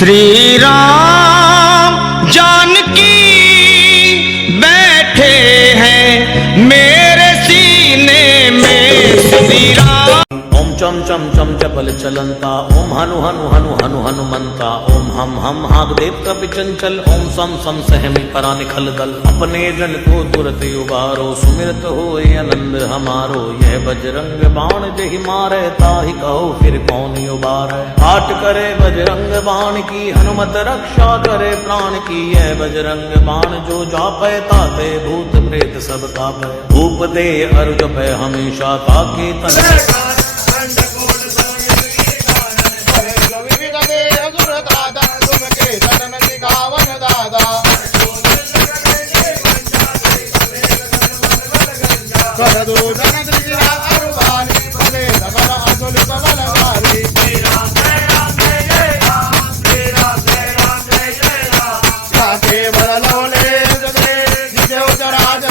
श्रीराम चम चम चम चपल चलंता ओम हनु हनु हनु हनु हनुमंता ओम हम हम, हाग देव कपि चंचल ओम सम सम, सहमी परा निखल दल। अपने जन को तुरत उबारो। सुमिरत हो आनंद हमारो। यह बजरंग बाण जहि मारे, ताहि कहो फिर कौन उबारे। आट करे बजरंग बाण की, हनुमत रक्षा करे प्राण की। यह बजरंग बाण जो जापे ताते भूत प्रेत सब कापे। भूप दे अर्ज़ पे हमेशा ताके तन।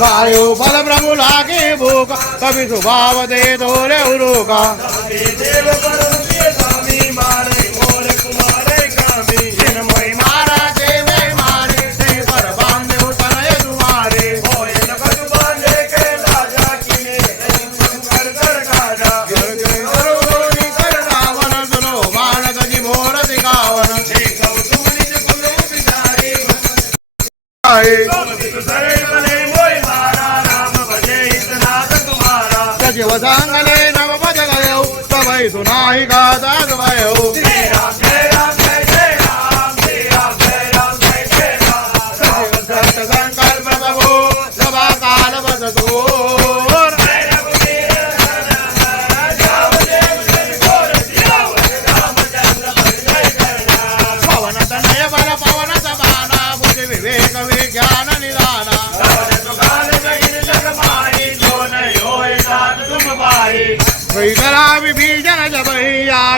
तनय बल प्रभु लागे भूख कभी स्वभाव दे दोरे उरुका जिन मोहि सचिव सांगले नव भज गयो तवै सुनाहि गाता गवयो सत्य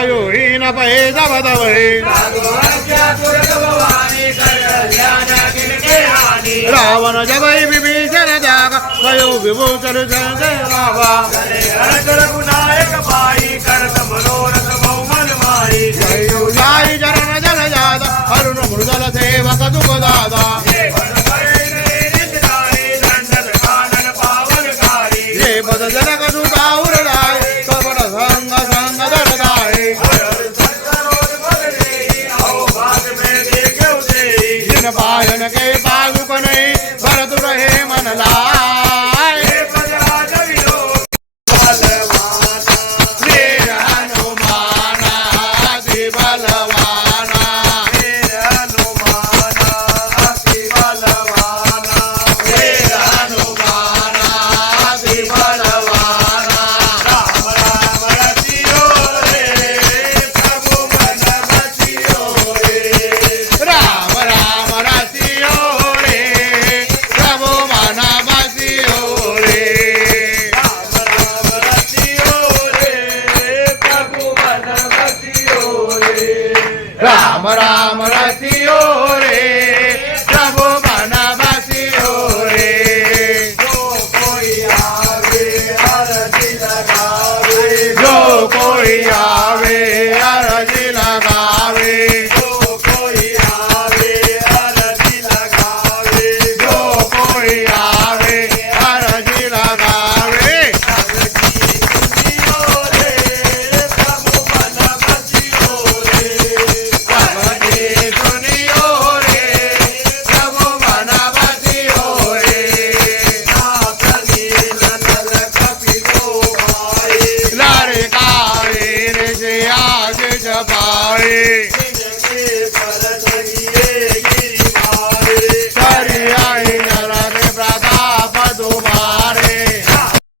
ही आयु हीन पहे सब तवहि रावण जब ही विभीषण जाग भयो विभूषण जय रावा जय जाई चरण जल जादा Give a love. ¡Rama, rama, आए